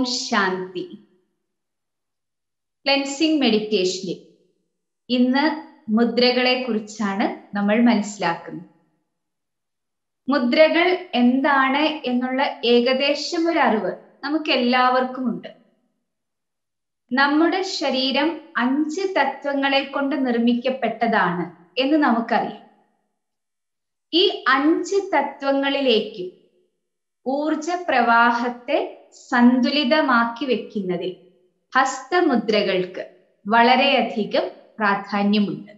Om Shanti. Cleansing മെഡിറ്റേഷനിൽ ഇന്ന് മുദ്രകളെ കുറിച്ചാണ് നമ്മൾ മനസ്സിലാക്കുന്നത്. മുദ്രകൾ എന്താണ് എന്നുള്ള ഏകദേശം ഒരു അറിവ് നമുക്ക് എല്ലാവർക്കും ഉണ്ട്. നമ്മുടെ ശരീരം 5 തത്വങ്ങളെ കൊണ്ട് നിർമ്മിക്കപ്പെട്ടതാണ് എന്ന് നമുക്കറിയാം. ഈ 5 തത്വങ്ങളിലേക്കും ഊർജ പ്രവാഹത്തെ സന്തുലിതമാക്കി വെക്കുന്നതിൽ ഹസ്തമുദ്രകൾക്ക് വളരെയധികം പ്രാധാന്യമുണ്ട്.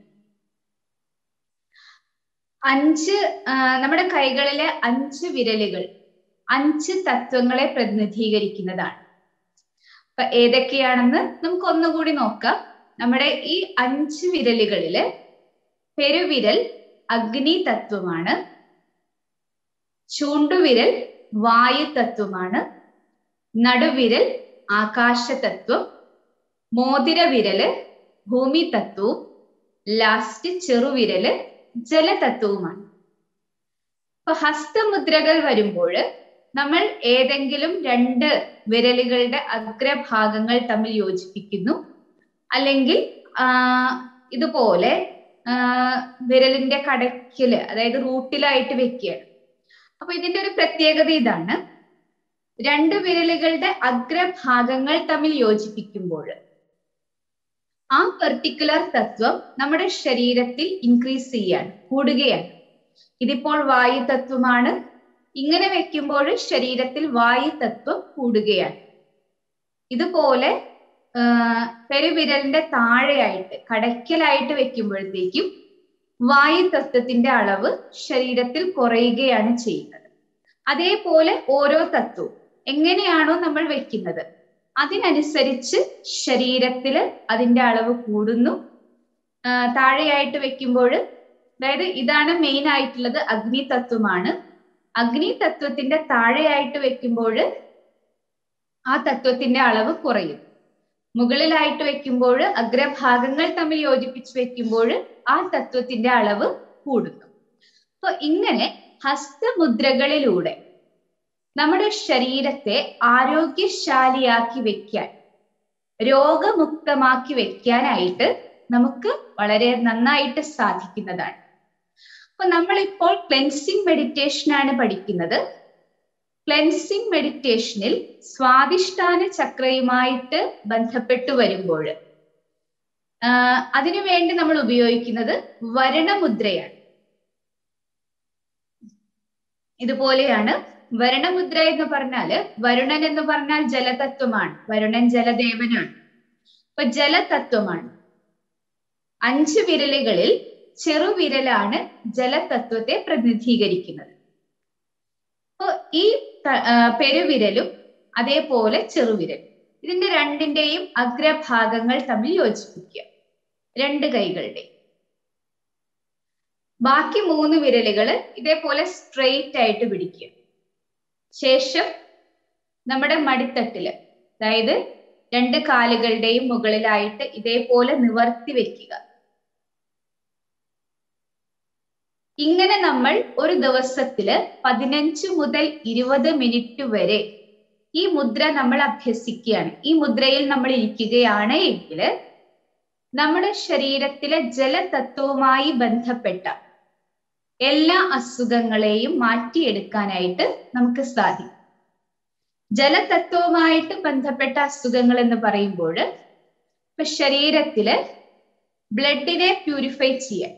നമ്മുടെ കൈകളിലെ 5 വിരലുകൾ 5 തത്വങ്ങളെ പ്രതിനിധീകരിക്കുന്നതാണ്. അപ്പൊ ഏതൊക്കെയാണെന്ന് നമുക്ക് ഒന്നുകൂടി നോക്കാം. നമ്മുടെ ഈ 5 വിരലുകളില് പെരുവിരൽ അഗ്നി തത്വമാണ്, ചൂണ്ടുവിരൽ വായു തത്വമാണ്, നടുവിരൽ ആകാശ തത്വം, മോതിരവിരല് ഭൂമി തത്വവും ലാസ്റ്റ് ചെറുവിരല് ജലതത്വവുമാണ്. അപ്പൊ ഹസ്തമുദ്രകൾ വരുമ്പോൾ നമ്മൾ ഏതെങ്കിലും 2 വിരലുകളുടെ അഗ്രഭാഗങ്ങൾ തമ്മിൽ യോജിപ്പിക്കുന്നു, അല്ലെങ്കിൽ ഇതുപോലെ വിരലിന്റെ കടയ്ക്കല്, അതായത് റൂട്ടിലായിട്ട് വെക്കുകയാണ്. അപ്പൊ ഇതിന്റെ ഒരു പ്രത്യേകത ഇതാണ്, 2 വിരലുകളുടെ അഗ്രഭാഗങ്ങൾ തമ്മിൽ യോജിപ്പിക്കുമ്പോൾ ആ പെർട്ടിക്കുലർ തത്വം നമ്മുടെ ശരീരത്തിൽ ഇൻക്രീസ് ചെയ്യാണ്, കൂടുകയാണ്. ഇതിപ്പോൾ വായു തത്വമാണ്. ഇങ്ങനെ വെക്കുമ്പോൾ ശരീരത്തിൽ വായു തത്വം കൂടുകയാണ്. ഇതുപോലെ പെരുവിരലിന്റെ താഴെയായിട്ട് കടയ്ക്കലായിട്ട് വെക്കുമ്പോഴത്തേക്കും വായു തത്വത്തിന്റെ അളവ് ശരീരത്തിൽ കുറയുകയാണ് ചെയ്യുന്നത്. അതേപോലെ ഓരോ തത്വവും എങ്ങനെയാണോ നമ്മൾ വെക്കുന്നത് അതിനനുസരിച്ച് ശരീരത്തിൽ അതിന്റെ അളവ് കൂടുന്നു. താഴെയായിട്ട് വെക്കുമ്പോൾ, അതായത് ഇതാണ് മെയിൻ ആയിട്ടുള്ളത്, അഗ്നി തത്വമാണ്. അഗ്നി തത്വത്തിന്റെ താഴെയായിട്ട് വെക്കുമ്പോൾ ആ തത്വത്തിന്റെ അളവ് കുറയും. മുകളിലായിട്ട് വെക്കുമ്പോൾ, അഗ്രഭാഗങ്ങൾ തമ്മിൽ യോജിപ്പിച്ച് വെക്കുമ്പോൾ ആ തത്വത്തിന്റെ അളവ് കൂടുന്നു. അപ്പൊ ഇങ്ങനെ ഹസ്തമുദ്രകളിലൂടെ നമ്മുടെ ശരീരത്തെ ആരോഗ്യശാലിയാക്കി വെക്കാൻ, രോഗമുക്തമാക്കി വെക്കാനായിട്ട് നമുക്ക് വളരെ നന്നായിട്ട് സാധിക്കുന്നതാണ്. അപ്പൊ നമ്മളിപ്പോൾ ക്ലെൻസിംഗ് മെഡിറ്റേഷൻ ആണ് പഠിക്കുന്നത്. ക്ലെൻസിംഗ് മെഡിറ്റേഷനിൽ സ്വാദിഷ്ഠാന ചക്രയുമായിട്ട് ബന്ധപ്പെട്ടു വരുമ്പോൾ അതിനുവേണ്ടി നമ്മൾ ഉപയോഗിക്കുന്നത് വരണമുദ്രയാണ്. ഇതുപോലെയാണ് വരണമുദ്ര എന്ന് പറഞ്ഞാല്, വരുണൻ എന്ന് പറഞ്ഞാൽ ജലതത്വമാണ്, വരുണൻ ജലദേവനാണ്. അപ്പൊ ജലതത്വമാണ്. 5 വിരലുകളിൽ ചെറുവിരലാണ് ജലതത്വത്തെ പ്രതിനിധീകരിക്കുന്നത്. അപ്പൊ ഈ പെരുവിരലും അതേപോലെ ചെറുവിരൽ, ഇതിന്റെ രണ്ടിന്റെയും അഗ്രഭാഗങ്ങൾ തമ്മിൽ യോജിപ്പിക്കുക, 2 കൈകളുടെ. ബാക്കി 3 വിരലുകള് ഇതേപോലെ സ്ട്രെയിറ്റ് ആയിട്ട് പിടിക്കുക. ശേഷം നമ്മുടെ മടിത്തട്ടില്, അതായത് 2 കാലുകളുടെയും മുകളിലായിട്ട് ഇതേപോലെ നിവർത്തി വെക്കുക. ഇങ്ങനെ നമ്മൾ ഒരു ദിവസത്തില് 15 മുതൽ 20 മിനിറ്റ് വരെ ഈ മുദ്ര നമ്മൾ അഭ്യസിക്കുകയാണ്. ഈ മുദ്രയിൽ നമ്മൾ ഇരിക്കുകയാണ് എങ്കിൽ നമ്മുടെ ശരീരത്തിലെ ജലതത്വവുമായി ബന്ധപ്പെട്ട എല്ലാ അസുഖങ്ങളെയും മാറ്റിയെടുക്കാനായിട്ട് നമുക്ക് സാധിക്കും. ജലതത്വവുമായിട്ട് ബന്ധപ്പെട്ട അസുഖങ്ങൾ എന്ന് പറയുമ്പോൾ ഇപ്പൊ ശരീരത്തില് ബ്ലഡിനെ പ്യൂരിഫൈ ചെയ്യാൻ,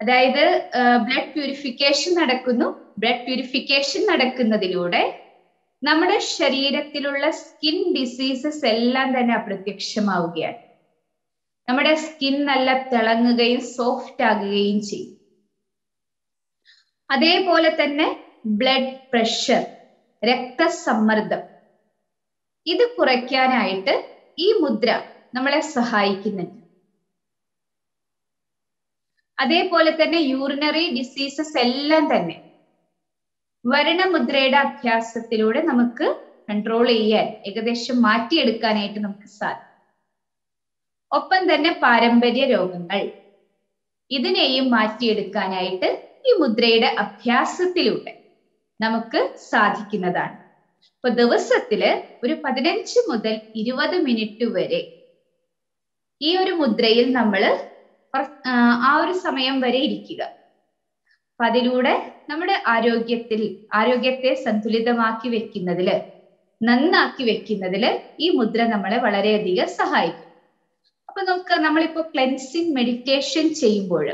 അതായത് ബ്ലഡ് പ്യൂരിഫിക്കേഷൻ നടക്കുന്നു. ബ്ലഡ് പ്യൂരിഫിക്കേഷൻ നടക്കുന്നതിലൂടെ നമ്മുടെ ശരീരത്തിലുള്ള സ്കിൻ ഡിസീസസ് എല്ലാം തന്നെ അപ്രത്യക്ഷമാവുകയാണ്. നമ്മുടെ സ്കിൻ നല്ല തിളങ്ങുകയും സോഫ്റ്റ് ആകുകയും ചെയ്യും. അതേപോലെ തന്നെ ബ്ലഡ് പ്രഷർ, രക്തസമ്മർദ്ദം, ഇത് കുറയ്ക്കാനായിട്ട് ഈ മുദ്ര നമ്മളെ സഹായിക്കുന്നുണ്ട്. അതേപോലെ തന്നെ യൂറിനറി ഡിസീസസ് എല്ലാം തന്നെ വരണമുദ്രയുടെ അഭ്യാസത്തിലൂടെ നമുക്ക് കൺട്രോൾ ചെയ്യാൻ, ഏകദേശം മാറ്റിയെടുക്കാനായിട്ട് നമുക്ക് സാധിക്കും. ഒപ്പം തന്നെ പാരമ്പര്യ രോഗങ്ങൾ, ഇതിനെയും മാറ്റിയെടുക്കാനായിട്ട് ഈ മുദ്രയുടെ അഭ്യാസത്തിലൂടെ നമുക്ക് സാധിക്കുന്നതാണ്. അപ്പൊ ദിവസത്തില് ഒരു 15 മുതൽ 20 മിനിറ്റ് വരെ ഈ ഒരു മുദ്രയിൽ നമ്മൾ ആ ഒരു സമയം വരെ ഇരിക്കുക. അപ്പൊ അതിലൂടെ നമ്മുടെ ആരോഗ്യത്തെ സന്തുലിതമാക്കി വെക്കുന്നതില്, നന്നാക്കി വെക്കുന്നതില് ഈ മുദ്ര നമ്മളെ വളരെയധികം സഹായിക്കും. അപ്പൊ നമുക്ക് നമ്മളിപ്പോ ക്ലെൻസിങ് മെഡിറ്റേഷൻ ചെയ്യുമ്പോൾ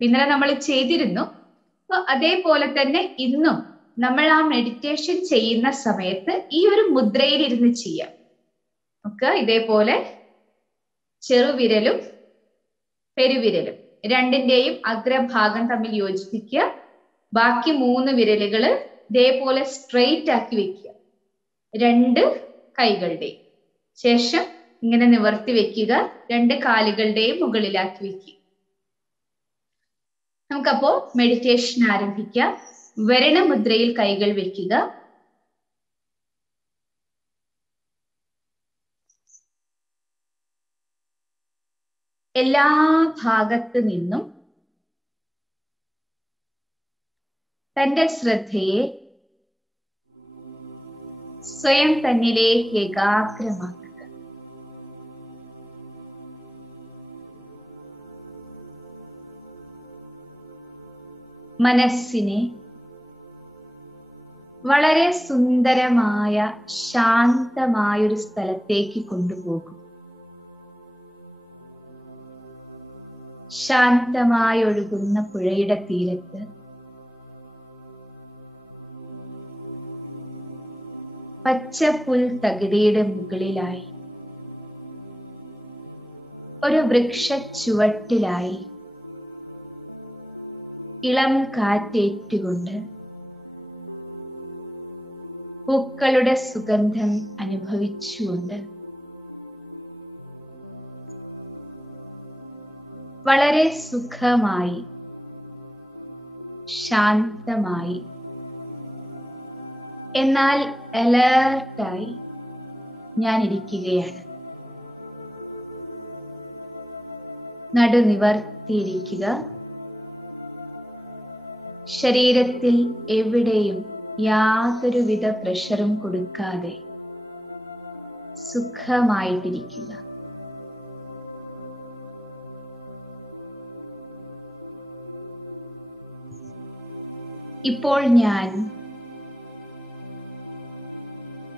ഇന്നലെ നമ്മൾ ചെയ്തിരുന്നു. അപ്പൊ അതേപോലെ തന്നെ ഇന്നും നമ്മൾ ആ മെഡിറ്റേഷൻ ചെയ്യുന്ന സമയത്ത് ഈ ഒരു മുദ്രയിൽ ഇരുന്ന് ചെയ്യാം. നമുക്ക് ഇതേപോലെ ചെറുവിരലും പെരുവിരലും രണ്ടിന്റെയും അഗ്രഭാഗം തമ്മിൽ യോജിപ്പിക്കുക. ബാക്കി 3 വിരലുകള് ഇതേപോലെ സ്ട്രെയിറ്റ് ആക്കി വെക്കുക, 2 കൈകളുടെയും. ശേഷം ഇങ്ങനെ നിവർത്തി വെക്കുക, 2 കാലുകളുടെയും മുകളിലാക്കി വെക്കുക. നമുക്കപ്പോ മെഡിറ്റേഷൻ ആരംഭിക്കാം. വരണ മുദ്രയിൽ കൈകൾ വെക്കുക. എല്ലാ ഭാഗത്തു നിന്നും തന്റെ ശ്രദ്ധയെ സ്വയം തന്നിലേക്ക് ഏകാഗ്രമാക്കുക. മനസ്സിനെ വളരെ സുന്ദരമായ ശാന്തമായൊരു സ്ഥലത്തേക്ക് കൊണ്ടുപോകും. ശാന്തമായി ഒഴുകുന്ന പുഴയുടെ തീരത്ത് പച്ചപ്പുൽ തകിടിയുടെ മുകളിലായി, ഒരു വൃക്ഷച്ചുവട്ടിലായി ഇളം കാറ്റേറ്റുകൊണ്ട് പൂക്കളുടെ സുഗന്ധം അനുഭവിച്ചുകൊണ്ട് വളരെ സുഖമായി ശാന്തമായി എന്നാൽ അലേർട്ടായി ഞാൻ ഇരിക്കുകയാണ്. നടുനിവർത്തിയിരിക്കുക. ശരീരത്തിൽ എവിടെയും യാതൊരുവിധ പ്രഷറും കൊടുക്കാതെ സുഖമായിട്ടിരിക്കുക. ഇപ്പോൾ ഞാൻ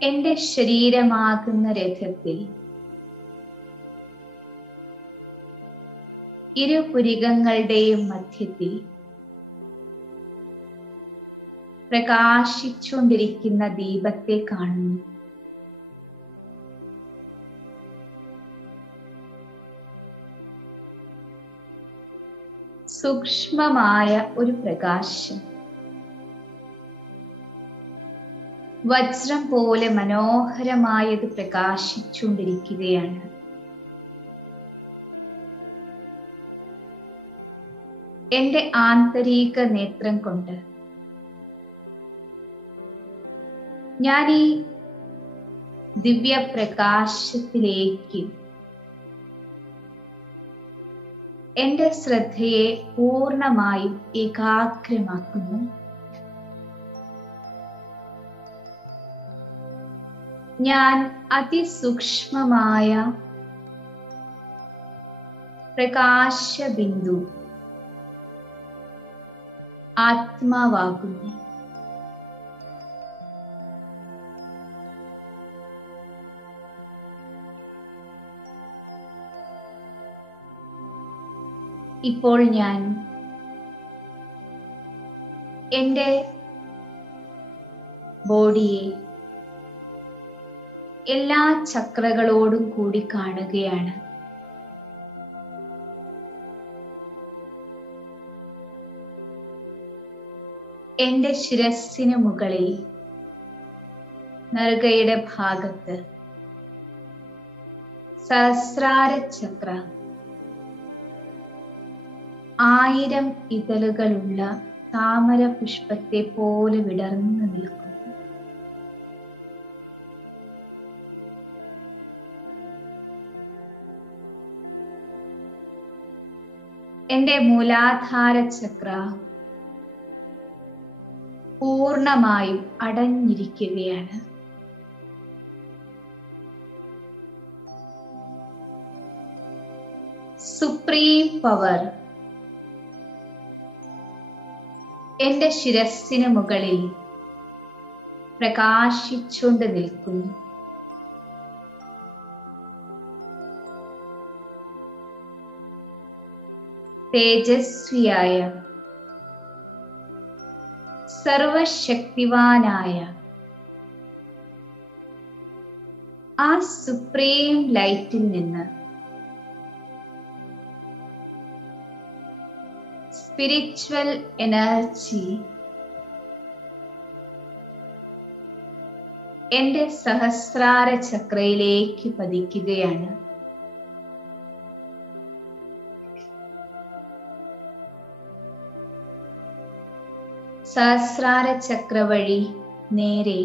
എന്റെ ശരീരമാകുന്ന രഥത്തിൽ ഇരുപുരികങ്ങളുടെയും മധ്യത്തിൽ പ്രകാശിച്ചുകൊണ്ടിരിക്കുന്ന ദീപത്തെ കാണുന്നു. സൂക്ഷ്മമായ ഒരു പ്രകാശം, വജ്രം പോലെ മനോഹരമായത് പ്രകാശിച്ചുകൊണ്ടിരിക്കുകയാണ്. എന്റെ ആന്തരിക നേത്രം കൊണ്ട് ഞാൻ ഈ ദിവ്യപ്രകാശത്തിലേക്ക് എന്റെ ശ്രദ്ധയെ പൂർണ്ണമായും ഏകാഗ്രമാക്കുന്നു. ഞാൻ അതിസൂക്ഷ്മമായ പ്രകാശബിന്ദു ആത്മാവാകുന്നു. ഇപ്പോൾ ഞാൻ എൻ്റെ ബോഡിയെ എല്ലാ ചക്രകളോടും കൂടി കാണുകയാണ്. എൻ്റെ ശിരസ്സിന് മുകളിൽ നെറുകയുടെ ഭാഗത്ത് സഹസ്രാര ചക്ര 1000 ഇതളുകളുള്ള താമര പുഷ്പത്തെ പോലെ വിടർന്നു നിൽക്കുന്നു. എൻ്റെ മൂലാധാര ചക്ര പൂർണ്ണ പൂർണ്ണമായും അടഞ്ഞിരിക്കുകയാണ്. സുപ്രീം പവർ എന്റെ ശിരസ്സിന് മുകളിൽ പ്രകാശിച്ചുകൊണ്ട് നിൽക്കുന്നു. തേജസ്വിയായ സർവശക്തിവാനായ ആ സുപ്രീം ലൈറ്റിൽ നിന്ന് സ്പിരിച്വൽ എനർജി എന്റെ സഹസ്രാര ചക്രയിലേക്ക് പതിക്കുകയാണ്. സഹസ്രാര ചക്ര വഴി നേരെ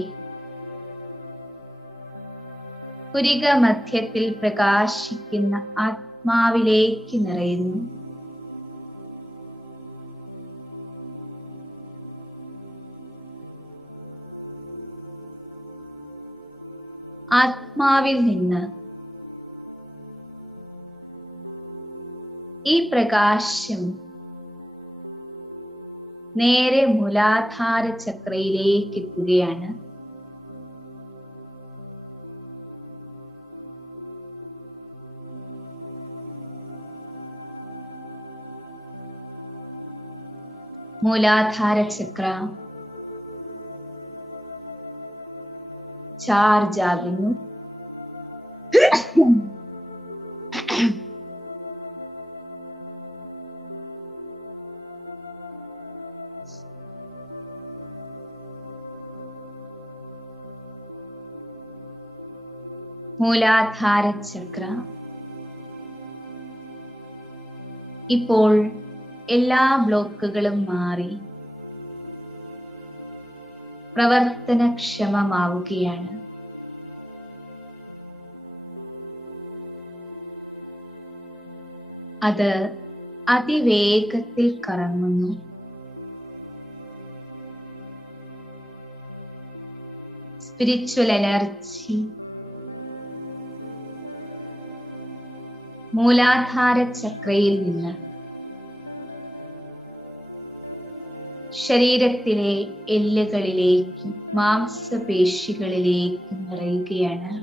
പുരിക മധ്യത്തിൽ പ്രകാശിക്കുന്ന ആത്മാവിലേക്ക് നിറയുന്നു. ആത്മാവിൽ നിന്ന് ഈ പ്രകാശം നേരെ മൂലാധാര ചക്രയിലേക്ക് എത്തുകയാണ്. മൂലാധാര ചക്ര ചാർജ് ആകുന്നു. മൂലാധാര ചക്ര ഇപ്പോൾ എല്ലാ ബ്ലോക്കുകളും മാറി പ്രവർത്തനക്ഷമമാവുകയാണ്. അത് അതിവേഗത്തിൽ കറങ്ങുന്നു. സ്പിരിച്വൽ എനർജി മൂലാധാര ചക്രയിൽ നിന്ന് ശരീരത്തിലെ എല്ലുകളിലേക്കും മാംസപേശികളിലേക്കും നിറയുകയാണ്.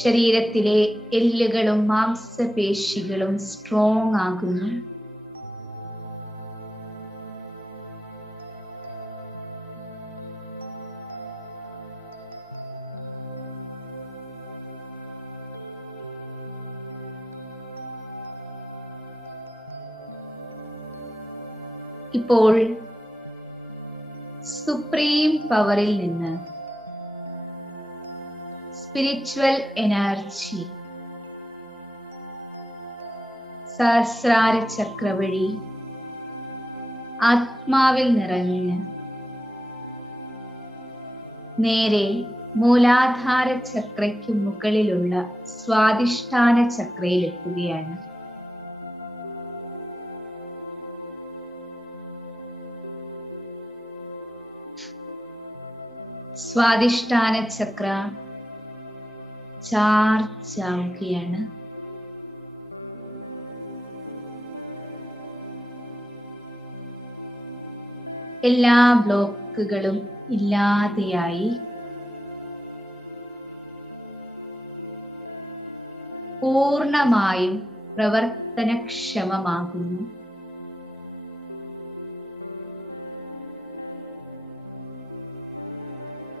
ശരീരത്തിലെ എല്ലുകളും മാംസപേശികളും സ്ട്രോങ് ആകുന്നു. ഇപ്പോൾ സുപ്രീം പവറിൽ നിന്ന് സ്പിരിച്വൽ എനർജി സഹസ്രാര ചക്ര വഴി ആത്മാവിൽ നിറഞ്ഞ് നേരെ മൂലാധാര ചക്രയ്ക്ക് മുകളിലുള്ള സ്വാധിഷ്ഠാന ചക്രയിലെത്തുകയാണ്. സ്വാധിഷ്ഠാന ചക്ര ചാർജ് ആവുകയാണ്. എല്ലാ ബ്ലോക്കുകളും ഇല്ലാതെയായി പൂർണ്ണമായും പ്രവർത്തനക്ഷമമാകുന്നു.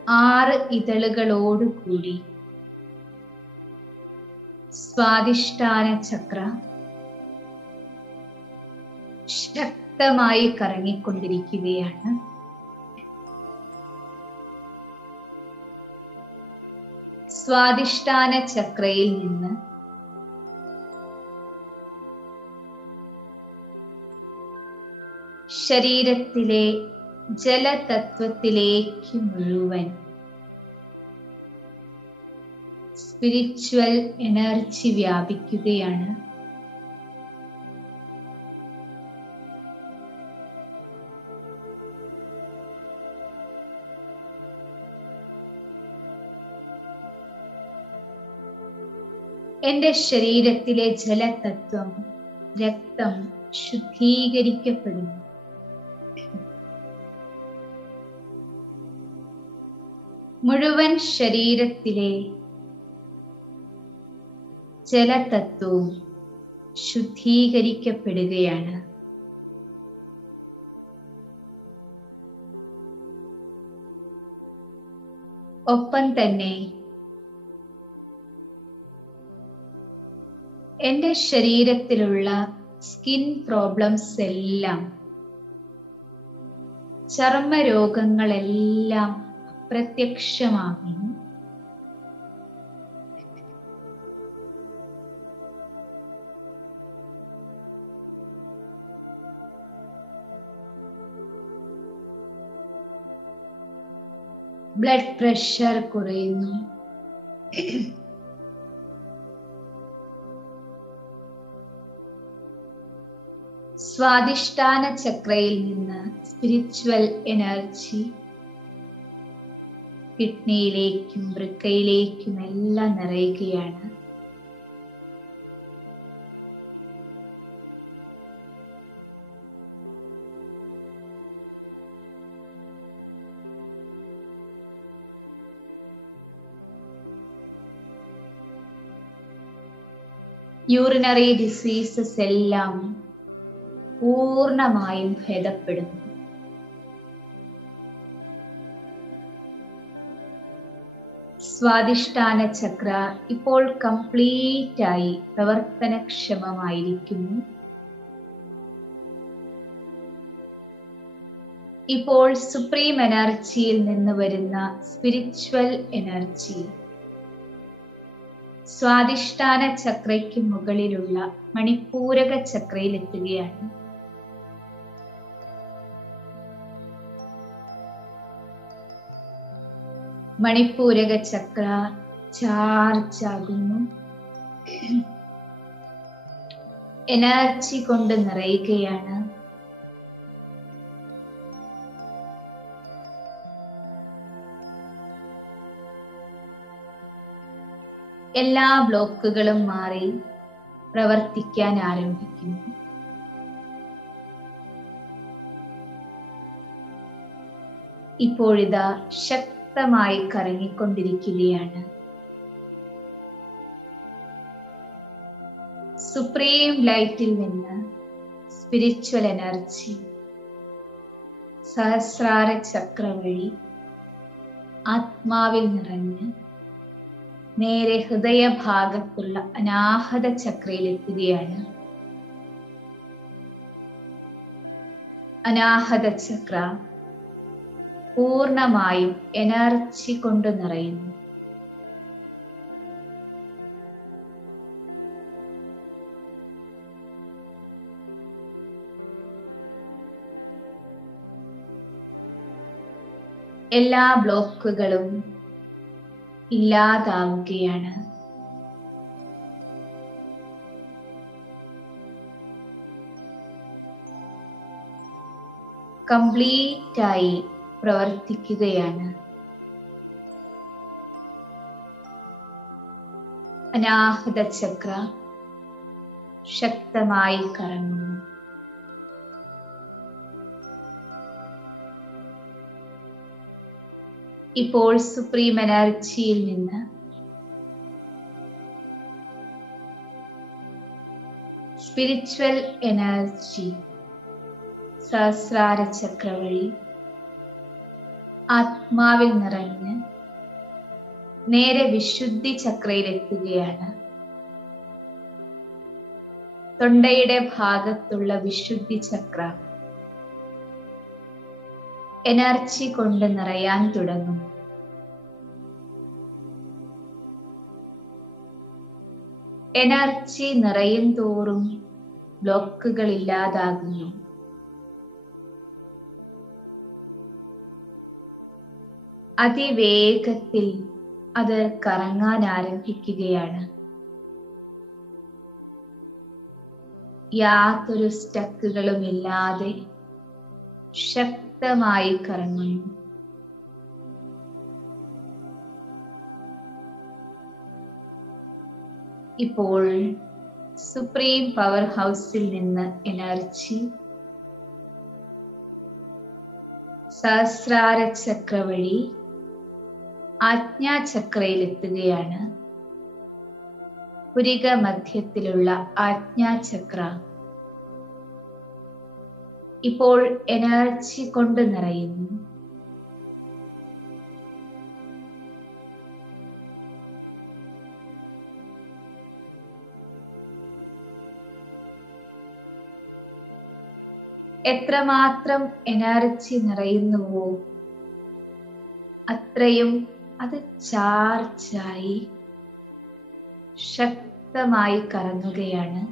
ആറ് ഇതളുകളോടുകൂടി സ്വാധിഷ്ഠാന ചക്ര ശക്തമായി കറങ്ങിക്കൊണ്ടിരിക്കുകയാണ്. സ്വാധിഷ്ഠാന ചക്രയിൽ നിന്ന് ശരീരത്തിലെ ജലതത്വത്തിലേക്ക് മുഴുവൻ സ്പിരിച്വൽ എനർജി വ്യാപിക്കുകയാണ്. എന്റെ ശരീരത്തിലെ ജലതത്വം, രക്തം ശുദ്ധീകരിക്കപ്പെടുന്നു. മുഴുവൻ ശരീരത്തിലെ ജലതത്വവും ശുദ്ധീകരിക്കപ്പെടുകയാണ്. ഒപ്പം തന്നെ എന്റെ ശരീരത്തിലുള്ള സ്കിൻ പ്രോബ്ലംസ് എല്ലാം, ചർമ്മരോഗങ്ങളെല്ലാം അപ്രത്യക്ഷമാകുന്നു. ബ്ലഡ് പ്രഷർ കുറയുന്നു. സ്വാദിഷ്ഠാന ചക്രയിൽ നിന്ന് സ്പിരിച്വൽ എനർജി കിഡ്നിയിലേക്കും വൃക്കയിലേക്കും എല്ലാം നിറയുകയാണ്. യൂറിനറി ഡിസീസസ് എല്ലാം പൂർണ്ണമായും ഭേദപ്പെടുന്നു. സ്വാദിഷ്ഠാന ചക്ര ഇപ്പോൾ കംപ്ലീറ്റ് ആയി പ്രവർത്തനക്ഷമമായിരിക്കുന്നു. ഇപ്പോൾ സുപ്രീം എനർജിയിൽ നിന്ന് വരുന്ന സ്പിരിച്വൽ എനർജി സ്വാദിഷ്ഠാന ചക്രയ്ക്ക് മുകളിലുള്ള മണിപ്പൂരക ചക്രയിൽ എത്തുകയാണ്. മണിപ്പൂരക ചക്ര ചാർജ് ആകുന്നു. എനർജി കൊണ്ട് നിറയുകയാണ്. എല്ലാ ബ്ലോക്കുകളും മാറി പ്രവർത്തിക്കാൻ ആരംഭിക്കുന്നു. ഇപ്പോഴിതാ ശക്തമായി കറങ്ങിക്കൊണ്ടിരിക്കുകയാണ്. സുപ്രീം ലൈറ്റിൽ നിന്ന് സ്പിരിച്വൽ എനർജി സഹസ്രാര ചക്ര വഴി ആത്മാവിൽ നിറഞ്ഞ് നേരെ ഹൃദയഭാഗത്തുള്ള അനാഹത ചക്രയിൽ എത്തുകയാണ്. അനാഹത ചക്ര പൂർണ്ണമായും എനർജി കൊണ്ട് നിറയുന്നു. എല്ലാ ബ്ലോക്കുകളും ഇല്ലാതാവുകയാണ്. കംപ്ലീറ്റ് ആയി പ്രവർത്തിക്കുകയാണ്. അനാഹത ചക്ര ശക്തമായി കറങ്ങുന്നു. ഇപ്പോൾ സുപ്രീം എനർജിയിൽ നിന്ന് സ്പിരിച്വൽ എനർജി സഹസ്രാര ചക്ര വഴി ആത്മാവിൽ നിറഞ്ഞ് നേരെ വിശുദ്ധി ചക്രയിൽ എത്തുകയാണ്. തൊണ്ടയുടെ ഭാഗത്തുള്ള വിശുദ്ധി ചക്ര എനർജി കൊണ്ട് നിറയാൻ തുടങ്ങും. എനർജി നിറയും തോറും ബ്ലോക്കുകൾ ഇല്ലാതാകുന്നു. അതിവേഗത്തിൽ അത് കറങ്ങാൻ ആരംഭിക്കുകയാണ്. യാതൊരു സ്റ്റക്കുകളും ഇല്ലാതെ ശക്തമായി കറങ്ങുന്നു. ഇപ്പോൾ സുപ്രീം പവർ ഹൗസിൽ നിന്ന് എനർജി സഹസ്രാര ചക്ര വഴി ആജ്ഞാചക്രയിലെത്തുകയാണ്. പുരിക മധ്യത്തിലുള്ള ആജ്ഞാചക്ര ഇപ്പോൾ എനർജി കൊണ്ട് നിറയുന്നു. എത്രമാത്രം എനർജി നിറയുന്നുവോ അത്രയും അത് ചാർജായി ശക്തമായി കറങ്ങുകയാണ്.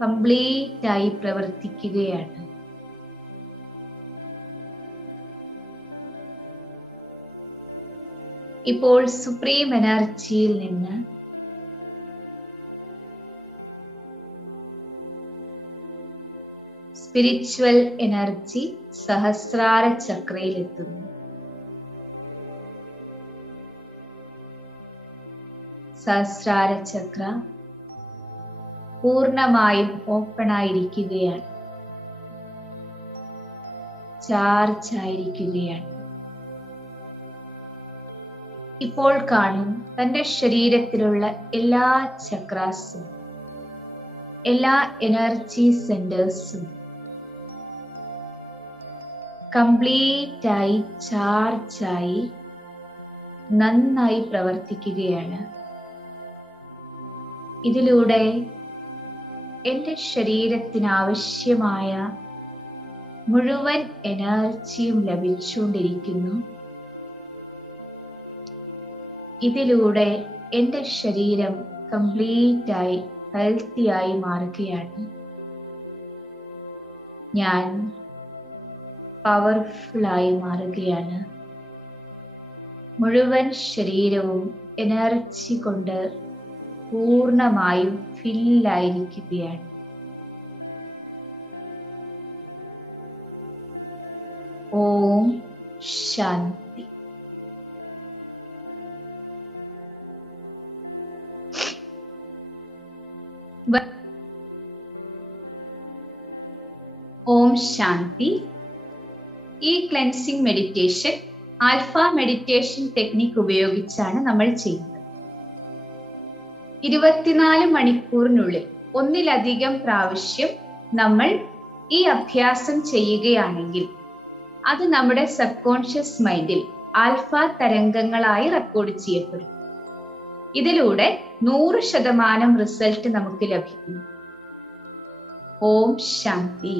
കംപ്ലീറ്റ് ആയി പ്രവർത്തിക്കുകയാണ്. ഇപ്പോൾ സുപ്രീം എനർജിയിൽ നിന്ന് സ്പിരിച്വൽ എനർജി സഹസ്രാര ചക്രയിൽ എത്തുന്നു. സഹസ്രാര ചക്ര പൂർണ്ണമായും ഓപ്പൺ ആയിരിക്കുകയാണ്, ചാർജ് ആയിരിക്കുകയാണ്. ഇപ്പോൾ കാണും തന്റെ ശരീരത്തിലുള്ള എല്ലാ ചക്രാസും എല്ലാ എനർജി സെന്റേഴ്സും കംപ്ലീറ്റ് ആയി ചാർജായി നന്നായി പ്രവർത്തിക്കുകയാണ്. ഇതിലൂടെ എൻ്റെ ശരീരത്തിന് ആവശ്യമായ മുഴുവൻ എനർജിയും ലഭിച്ചുകൊണ്ടിരിക്കുന്നു. ഇതിലൂടെ എൻ്റെ ശരീരം കംപ്ലീറ്റ് ആയി ഹെൽത്തി ആയി മാറുകയാണ്. ഞാൻ പവർഫുൾ ആയി മാറുകയാണ്. മുഴുവൻ ശരീരവും എനർജി കൊണ്ട് പൂർണ്ണമായും ഫില്ലായിരിക്കുകയാണ്. ഓം ശാന്തി. ഓം ശാന്തി. ഈ cleansing meditation alpha meditation technique ഉപയോഗിച്ചാണ് നമ്മൾ ചെയ്യുന്നത്. 24 മണിക്കൂറിനുള്ളിൽ ഒന്നിലധികം പ്രാവശ്യം നമ്മൾ ഈ അഭ്യാസം ചെയ്യുകയാണെങ്കിൽ അത് നമ്മുടെ സബ് കോൺഷ്യസ് മൈൻഡിൽ ആൽഫ തരംഗങ്ങളായി റെക്കോർഡ് ചെയ്യപ്പെടും. ഇതിലൂടെ 100% റിസൾട്ട് നമുക്ക് ലഭിക്കും. ഓം ശാന്തി.